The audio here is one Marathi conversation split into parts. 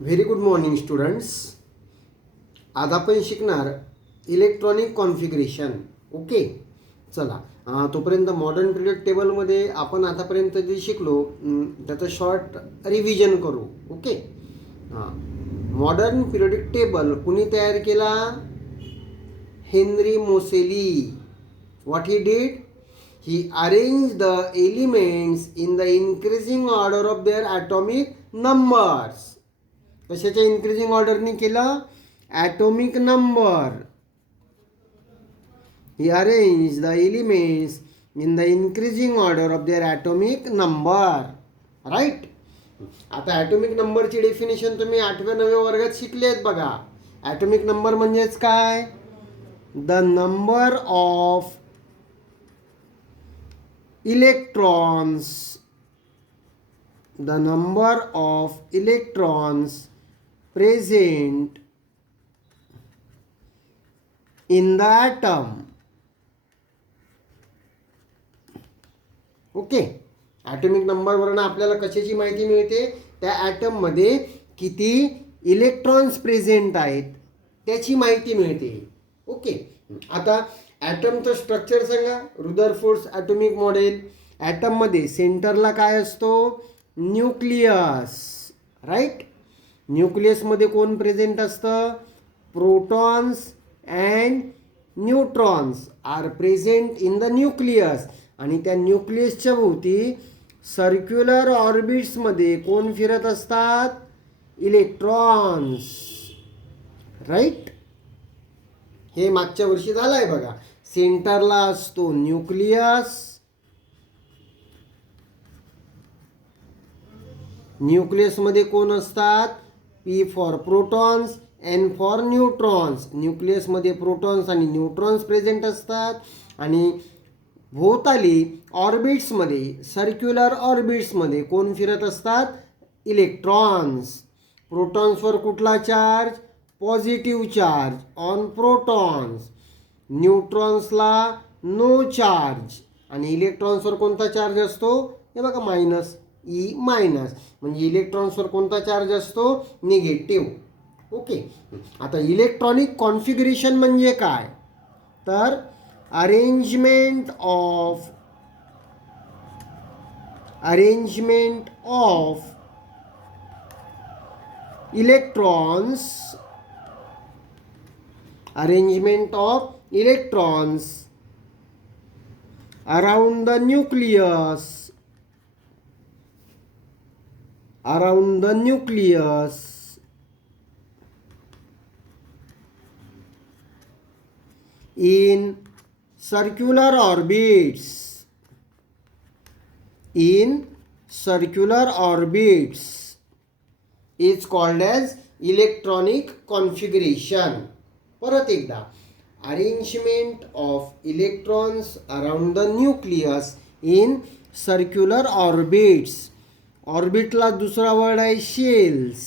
Very good morning students. आज आपण शिकणार इलेक्ट्रॉनिक कॉन्फिगरेशन. ओके, चला. तोपर्यंत मॉडर्न पिरियड टेबलमध्ये आपण आतापर्यंत जे शिकलो त्याचं शॉर्ट रिव्हिजन करू. ओके. मॉडर्न पिरियडिक टेबल कुणी तयार केला? Henry Moseley. What he did? He arranged the elements in the increasing order of their atomic numbers. कशाच्या इन्क्रीजिंग ऑर्डरनी केलं? Atomic number. He arranged the elements in the increasing order of their atomic number. Right. आता ॲटॉमिक नंबरची डेफिनेशन तुम्ही 8व्या-9व्या वर्गात शिकले आहेत बघा. ॲटॉमिक नंबर म्हणजेच काय? The number of electrons, the number of electrons present in the atom. Okay. Atomic नंबरवरून आपल्याला कशाची माहिती मिळते? त्या ॲटममध्ये किती इलेक्ट्रॉन्स प्रेझेंट आहेत त्याची माहिती मिळते. ओके. आता ॲटमचं स्ट्रक्चर सांगा. रुदरफोर्ड्स ॲटॉमिक मॉडेल. ॲटममध्ये सेंटरला काय असतो? न्यूक्लियस. राईट. न्यूक्लियसमध्ये कोण प्रेझेंट असतं? Protons and neutrons are present in the nucleus. आणि त्या न्यूक्लियसच्या भोवती सर्क्युलर ऑर्बिट्समध्ये कोण फिरत असतात? इलेक्ट्रॉन्स. राईट. हे मागच्या वर्षी झालं आहे बघा. सेंटरला असतो न्यूक्लियस. न्यूक्लियसमध्ये कोण असतात? P for protons, N for neutrons. न्यूक्लियसमध्ये प्रोटॉन्स आणि न्यूट्रॉन्स प्रेझेंट असतात. आणि भोवताली ऑर्बिट्समध्ये, सर्क्युलर ऑर्बिट्समध्ये कोण फिरत असतात? इलेक्ट्रॉन्स. प्रोटॉन्सवर कुठला चार्ज? Positive charge on protons. न्यूट्रॉन्सला नो चार्ज. आणि इलेक्ट्रॉन्सवर कोणता चार्ज असतो? हे बघा, मायनस. ई मायनस म्हणजे इलेक्ट्रॉन्सवर कोणता चार्ज असतो? निगेटिव्ह. ओके. आता इलेक्ट्रॉनिक कॉन्फिगरेशन म्हणजे काय? तर arrangement of electrons around the nucleus in circular orbits is called as electronic configuration. परत एकदा. Arrangement of electrons around the nucleus in circular orbits. ऑर्बिटला दुसरा वर्ड आहे शेल्स.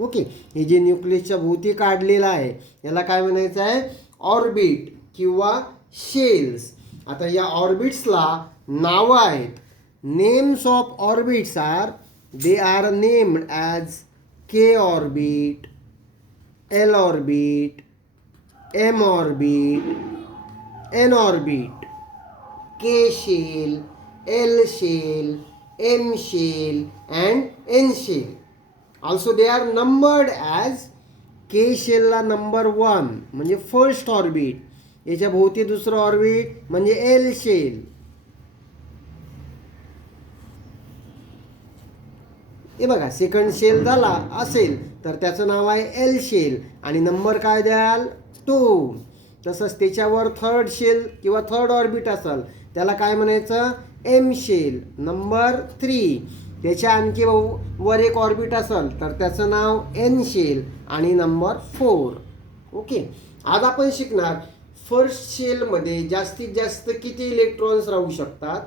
ओके. हे जे न्यूक्लियसच्या भोवती काढलेलं आहे याला काय म्हणायचं आहे? ऑर्बिट किंवा शेल्स. आता या ऑर्बिट्सला नावं आहेत. Names of orbits are named as K orbit, L orbit, M orbit, N orbit, K shell, L shell, M shell and N shell. Also they are numbered as K shell ला नंबर 1 म्हणजे फर्स्ट ऑर्बिट. याच्या भोवती दुसरं ऑर्बिट म्हणजे L shell. हे बघा, सेकंड शेल झाला असेल तर त्याचं नाव आहे एल शेल आणि नंबर काय द्याल? 2. तसंच त्याच्यावर थर्ड शेल किंवा थर्ड ऑर्बिट असेल त्याला काय म्हणायचं? M shell, number 3. त्याच्या आणखी वर एक ऑर्बिट असेल तर त्याचं नाव एन शेल आणि नंबर 4. ओके. आज आपण शिकणार फर्स्ट शेलमध्ये जास्तीत जास्त किती इलेक्ट्रॉन्स राहू शकतात,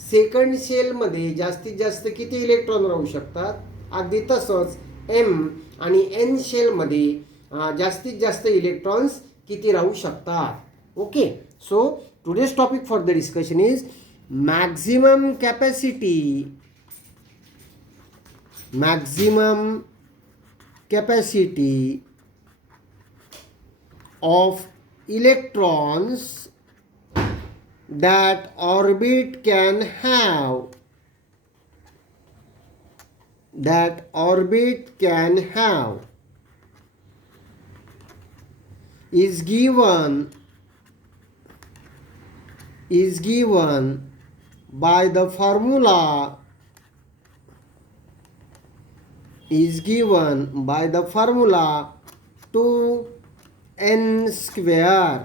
सेकंड शेलमध्ये जास्तीत जास्त किती इलेक्ट्रॉन राहू शकतात, अगदी तसंच एम आणि एन शेलमध्ये जास्तीत जास्त इलेक्ट्रॉन्स किती राहू शकतात. Okay. So today's topic for the discussion is maximum capacity maximum capacity of electrons that orbit can have, is given by the formula 2n square.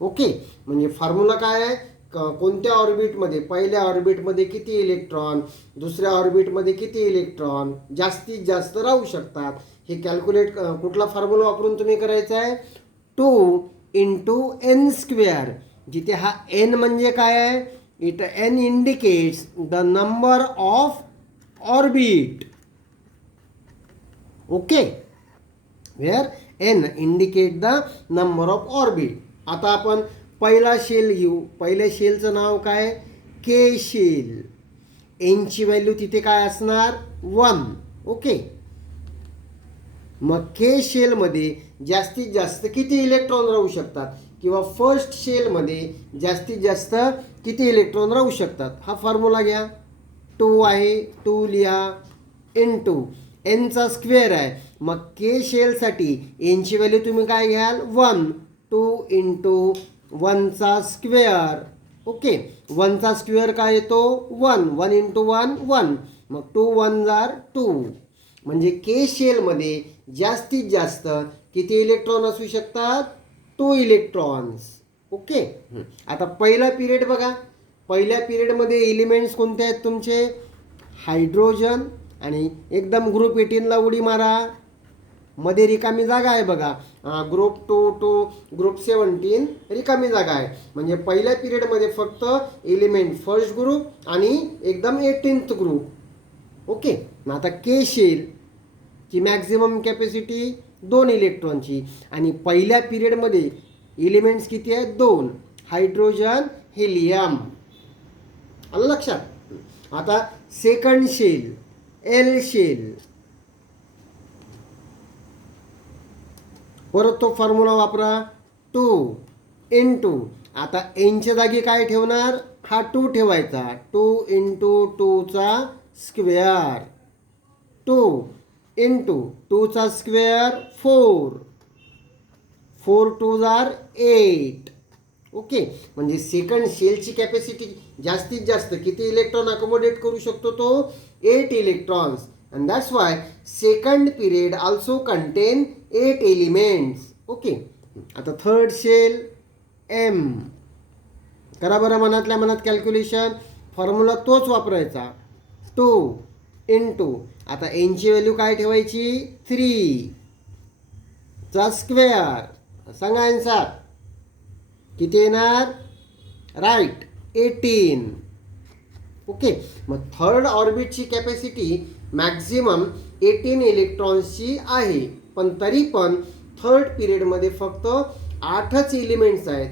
Okay, म्हणजे फॉर्म्युला काय आहे, कोणत्या ऑर्बिटमध्ये, पहिल्या ऑर्बिटमध्ये किती इलेक्ट्रॉन, दुसऱ्या ऑर्बिटमध्ये किती इलेक्ट्रॉन जास्तीत जास्त राहू शकतात, हे कॅल्क्युलेट कुठला फॉर्म्युला वापरून तुम्ही करायचं आहे, 2 × n स्क्वेअर. जिथे हा n म्हणजे काय आहे, it n indicates the number of orbit. Okay, where n indicate the number of orbit. आता आपण पहिला शेल घेऊ. पहिल्या शेलचं नाव काय, के शेल. एनची व्हॅल्यू तिथे काय असणार, 1. ओके, मग के शेलमध्ये जास्तीत जास्त किती इलेक्ट्रॉन राहू शकतात, किंवा फर्स्ट शेलमध्ये जास्तीत जास्त किती इलेक्ट्रॉन राहू शकतात, हा फॉर्म्युला घ्या. 2 आहे, 2 लिहा, इंटू एनचा स्क्वेअर आहे. मग के शेलसाठी एनची व्हॅल्यू तुम्ही काय घ्याल, 1. 2 × 1चा स्क्वेअर. ओके, 1चा स्क्वेअर काय येतो, 1. 1 × 1 1. मग 2 1 जार 2. म्हणजे के शेलमध्ये जास्तीत जास्त किती इलेक्ट्रॉन असू शकतात, 2 इलेक्ट्रॉन्स. ओके, आता पहिला पिरियड बघा. पहिल्या पिरियडमध्ये एलिमेंट्स कोणते आहेत तुमचे, हायड्रोजन. आणि एकदम ग्रुप 18ला उडी मारा, मध्ये रिकामी जागा आहे बघा. ग्रुप 2 टू ग्रुप 17 रिकामी जागा आहे. म्हणजे पहिल्या पिरियडमध्ये फक्त एलिमेंट फर्स्ट ग्रुप आणि एकदम 18th ग्रुप. ओके, आता के शेलची मॅक्झिमम कॅपॅसिटी 2 इलेक्ट्रॉनची. आणि पहिल्या पिरियडमध्ये एलिमेंट्स किती आहेत, 2. Hydrogen, helium. आलं लक्षात. आता सेकंड शेल, एल शेल. परत तो फॉर्म्युला वापरा, 2 × आता एनच्या जागी काय ठेवणार, हा 2 ठेवायचा. 2 × 2चा स्क्वेअर. 2 × 2चा स्क्वेअर 4. 4 2 जार 8. ओके, म्हणजे सेकंड शेलची कॅपॅसिटी जास्तीत जास्त किती इलेक्ट्रॉन अकोमोडेट करू शकतो तो, 8 electrons. and that's why second period also contain 8 elements. Okay, आता थर्ड शेल एम. करा बरं मनातल्या मनात कॅल्क्युलेशन. फॉर्म्युला तोच वापरायचा, 2 × आता एनची व्हॅल्यू काय ठेवायची, 3 चा स्क्वेअर. सांगा आन्सर किती येणार, राईट, 18. ओके, मग थर्ड ऑर्बिटची कॅपॅसिटी मॅक्झिमम 18 इलेक्ट्रॉन्सची आहे. पण तरी पण थर्ड पिरियडमध्ये फक्त 8च एलिमेंट्स आहेत.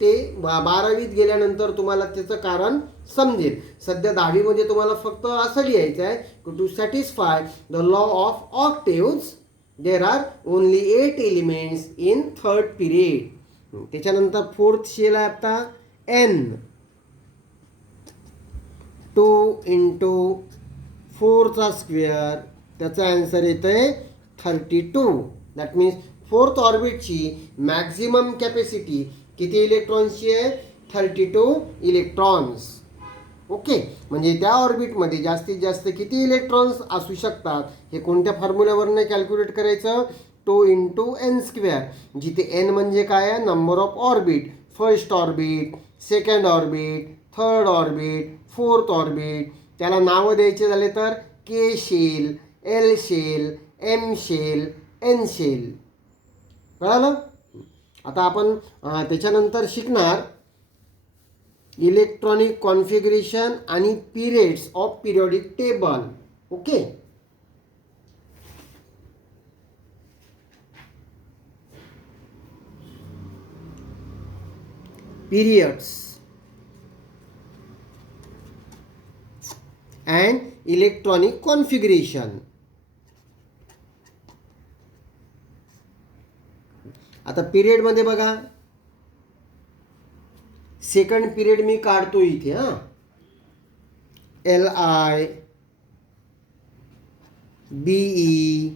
ते 12वीत गेल्यानंतर तुम्हाला त्याचं कारण समजेल. सध्या 10वीमध्ये तुम्हाला फक्त असं लिहायचं आहे, to satisfy the law of octaves there are only 8 elements in third period. त्याच्यानंतर फोर्थ शेल आहे आता एन. 2 × 4चा स्क्वेअर, त्याचा आन्सर येतं आहे 32. दॅट मीन्स फोर्थ ऑर्बिटची मॅक्झिमम कॅपॅसिटी किती इलेक्ट्रॉन्सची आहे, 32 इलेक्ट्रॉन्स. ओके, म्हणजे त्या ऑर्बिटमध्ये जास्तीत जास्त किती इलेक्ट्रॉन्स असू शकतात हे कोणत्या फॉर्म्युल्यावरनं कॅल्क्युलेट करायचं, 2 × n स्क्वेअर. जिथे n म्हणजे काय आहे, number of orbit. First orbit, second orbit, third orbit, fourth orbit. त्याला नावं द्यायचे झाले तर K shell, L shell, M shell, N shell. कळालं. आता आपण त्याच्यानंतर शिकणार इलेक्ट्रॉनिक कॉन्फिगरेशन आणि periods of periodic table. Okay, periods and electronic configuration. आता पिरियडमध्ये बघा, सेकंड पिरियड मी काढतो इथे. LI BE,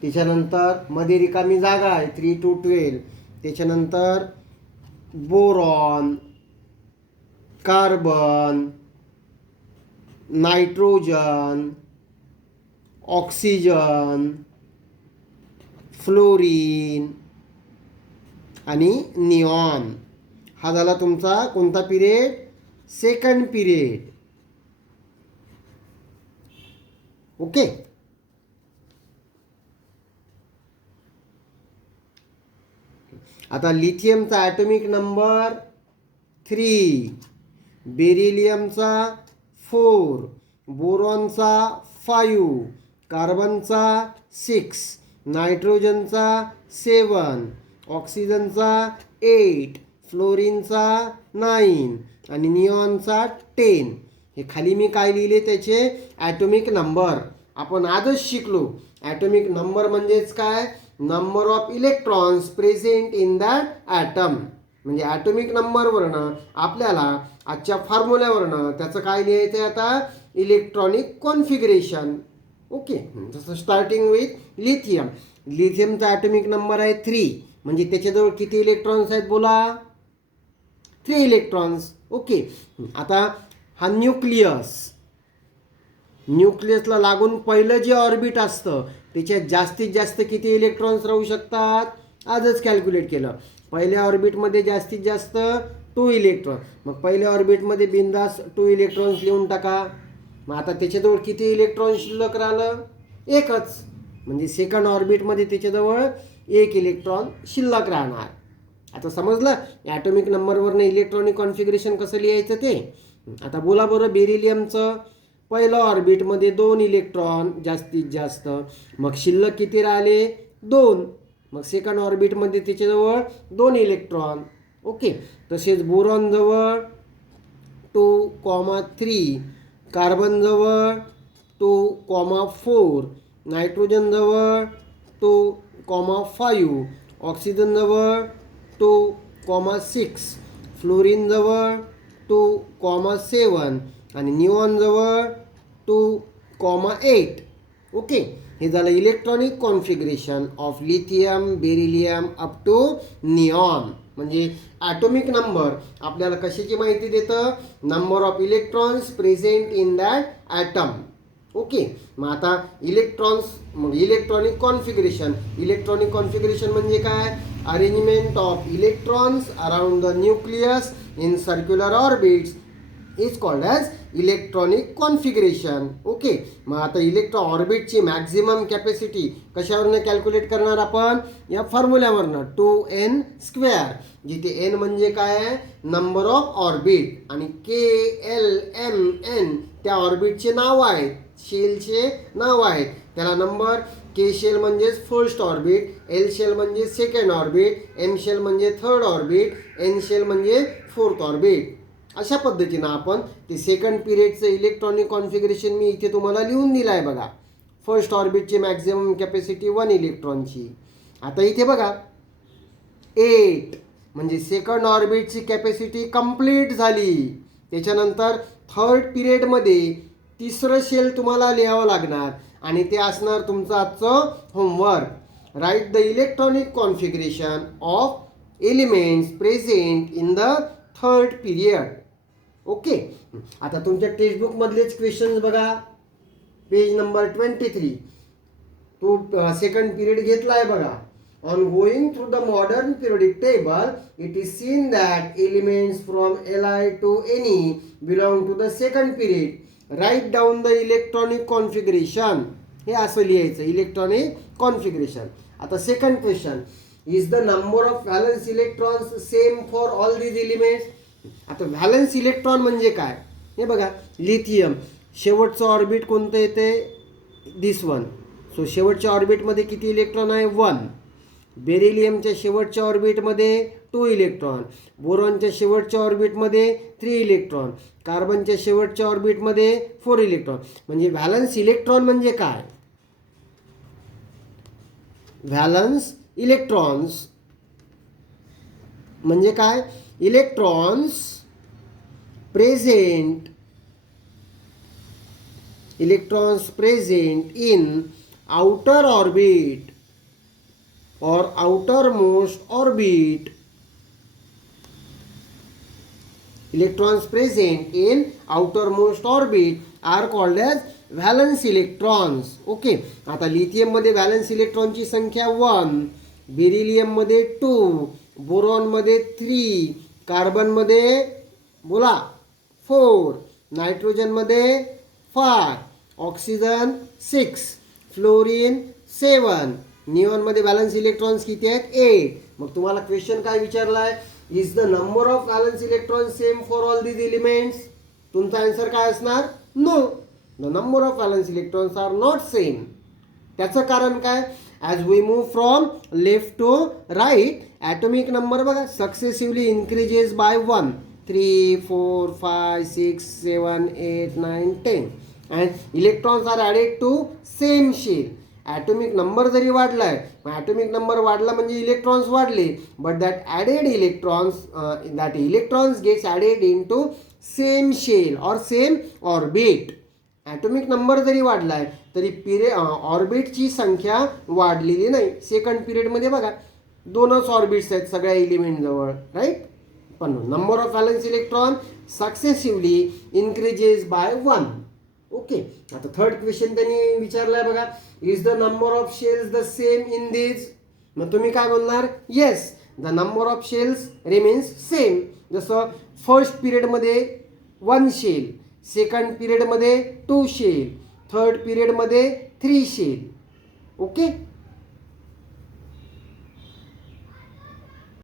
त्याच्यानंतर मध्ये रिकामी जागा आहे 3 to 12, त्याच्यानंतर boron, carbon, nitrogen, oxygen, fluorine आणि निऑन. हा झाला तुमचा कोणता पिरियड? Second period. ओके. आता लिथियमचा ॲटॉमिक नंबर 3, बेरिलियमचा 4, बोरॉनचा 5, कार्बनचा 6, नायट्रोजनचा 7, ऑक्सिजनचा 8, फ्लोरीनचा 9 आणि निऑनचा 10. हे खाली मी काय लिहिले त्याचे ॲटॉमिक नंबर. आपण आजच शिकलो ॲटॉमिक नंबर म्हणजेच काय? Number of electrons present in that atom. म्हणजे ॲटॉमिक नंबरवरनं आपल्याला आजच्या फॉर्म्युल्यावरनं त्याचं काय लिहायचं आहे आता? Electronic configuration. ओके. जसं स्टार्टिंग विथ लिथियम. लिथियमचा ॲटॉमिक नंबर आहे 3. म्हणजे त्याच्याजवळ किती इलेक्ट्रॉन्स आहेत बोला? 3 इलेक्ट्रॉन्स. ओके. आता हा न्यूक्लियस. न्यूक्लियसला लागून पहिलं जे ऑर्बिट असतं त्याच्यात जास्तीत जास्त किती इलेक्ट्रॉन्स राहू शकतात? आजच कॅल्क्युलेट केलं. पहिल्या ऑर्बिटमध्ये जास्तीत जास्त 2 इलेक्ट्रॉन. मग पहिल्या ऑर्बिटमध्ये बिंदास 2 इलेक्ट्रॉन्स लिहून टाका. मग आता त्याच्याजवळ किती इलेक्ट्रॉन शिल्लक राहिलं? एकच. म्हणजे सेकंड ऑर्बिटमध्ये त्याच्याजवळ 1 इलेक्ट्रॉन शिल्लक राहणार. आता समजलं ॲटॉमिक नंबरवरनं इलेक्ट्रॉनिक कॉन्फिगरेशन कसं लिहायचं ते. आता बोला बरं, बेरिलियमचं पहिलं ऑर्बिटमध्ये 2 इलेक्ट्रॉन जास्तीत जास्त. मग शिल्लक किती राहिले? 2. मग सेकंड ऑर्बिटमध्ये त्याच्याजवळ 2 इलेक्ट्रॉन. ओके. तसेच बोरॉनजवळ 2,3, कार्बनजवळ 2,4, नायट्रोजनजवळ 2,5, ऑक्सिजनजवळ 2,6, फ्लोरीनजवळ 2,7 आणि निऑनजवळ 2,8. ओके. हे झालं electronic configuration of lithium, beryllium up to neon. म्हणजे ॲटॉमिक नंबर आपल्याला कशाची माहिती देतं? Number of electrons present in that atom. Okay. मग आता इलेक्ट्रॉन्स, मग इलेक्ट्रॉनिक कॉन्फिगरेशन. इलेक्ट्रॉनिक कॉन्फिगरेशन म्हणजे काय? Arrangement of electrons around the nucleus in circular orbits is called as electronic configuration. Okay. मग आता इलेक्ट्रॉन ऑर्बिटची मॅक्झिमम कॅपॅसिटी कशावरनं कॅल्क्युलेट करणार आपण? या फॉर्म्युल्यावरनं 2n². जिथे n म्हणजे काय आहे? नंबर ऑफ ऑर्बिट आणि KLMN त्या ऑर्बिटचे नाव आहेत, शेलचे नाव आहेत. त्याला नंबर के शेल म्हणजेच फर्स्ट ऑर्बिट, एल शेल म्हणजे सेकंड ऑर्बिट, एम शेल म्हणजे थर्ड ऑर्बिट, एन शेल म्हणजे फोर्थ ऑर्बिट. अशा पद्धतीनं आपण ते सेकंड पिरियडचं इलेक्ट्रॉनिक कॉन्फिगरेशन मी इथे तुम्हाला लिहून दिलं आहे बघा. फर्स्ट ऑर्बिटची मॅक्झिमम कॅपॅसिटी 1 इलेक्ट्रॉनची. आता इथे बघा 8 म्हणजे सेकंड ऑर्बिटची कॅपॅसिटी कंप्लीट झाली. त्याच्यानंतर थर्ड पिरियडमध्ये तिसरं शेल तुम्हाला लिहावं लागणार आणि ते असणार तुमचं आजचं homework. Write the electronic configuration of elements present in the third period. Okay. आता तुमच्या टेक्स्टबुकमधलेच क्वेश्चन्स बघा. Page number 23. तो सेकंड पिरियड घेतला आहे बघा. On going through the modern periodic table it is seen that elements from Li to Ni belong to the second period. Write down the electronic configuration. हे असं लिहायचं इलेक्ट्रॉनिक कॉन्फिगरेशन. आता second question, is the number of valence electrons same for all these elements. आता व्हॅलन्स इलेक्ट्रॉन म्हणजे काय? हे बघा, लिथियम शेवटचं ऑर्बिट कोणतं येते? दिस वन. सो शेवटच्या ऑर्बिटमध्ये किती इलेक्ट्रॉन आहे? 1. बेरिलियमच्या शेवटच्या ऑर्बिटमध्ये 2 इलेक्ट्रॉन, बोरॉनच्या शेवटच्या ऑर्बिटमध्ये 3 इलेक्ट्रॉन, कार्बनच्या शेवटच्या ऑर्बिटमध्ये 4 इलेक्ट्रॉन. म्हणजे व्हॅलन्स इलेक्ट्रॉन म्हणजे काय? व्हॅलन्स इलेक्ट्रॉन्स म्हणजे काय? Electrons present in outer orbit or outermost orbit. Electrons present in outermost orbit are called as valence electrons. Okay, आता लिथियम मध्ये व्हॅलन्स इलेक्ट्रॉनची संख्या 1, बेरिलियम मध्ये 2, बोरॉन मध्ये 3, कार्बन मध्ये बोला 4, नायट्रोजन मध्ये 5, ऑक्सिजन 6, फ्लोरीन 7, निऑन मध्ये व्हॅलन्स इलेक्ट्रॉन्स किती आहेत? 8. मग तुम्हाला क्वेश्चन काय विचारलाय? Is the number of valence electron same for all these elements? तुमचा आन्सर काय असणार? No, the number of valence electrons are not same. त्याचं कारण काय? As we move from left to right, atomic number बघा successively increases by 1, 3, 4, 5, 6, 7, 8, 9, 10. And electrons are added to same shell. Atomic number जरी वाढलाय, ॲटॉमिक नंबर वाढला म्हणजे इलेक्ट्रॉन्स वाढले, but that electrons gets added into same shell or same orbit. Atomic number जरी वाढलाय तरी ऑर्बिटची संख्या वाढलेली नाही. सेकंड पिरियडमध्ये बघा 2च ऑर्बिट्स आहेत सगळ्या एलिमेंट जवळ, राईट? पण number of valence electron successively increases by 1. Okay, आता थर्ड क्वेश्चन त्यांनी विचारलाय बघा, is the number of shells the same in this? मग तुम्ही काय बोलणार? Yes, the number of shells remains same. जसं फर्स्ट पिरियडमध्ये 1 शेल, सेकंड पिरियडमध्ये 2 शेल, थर्ड पिरियडमध्ये 3 शेल. ओके.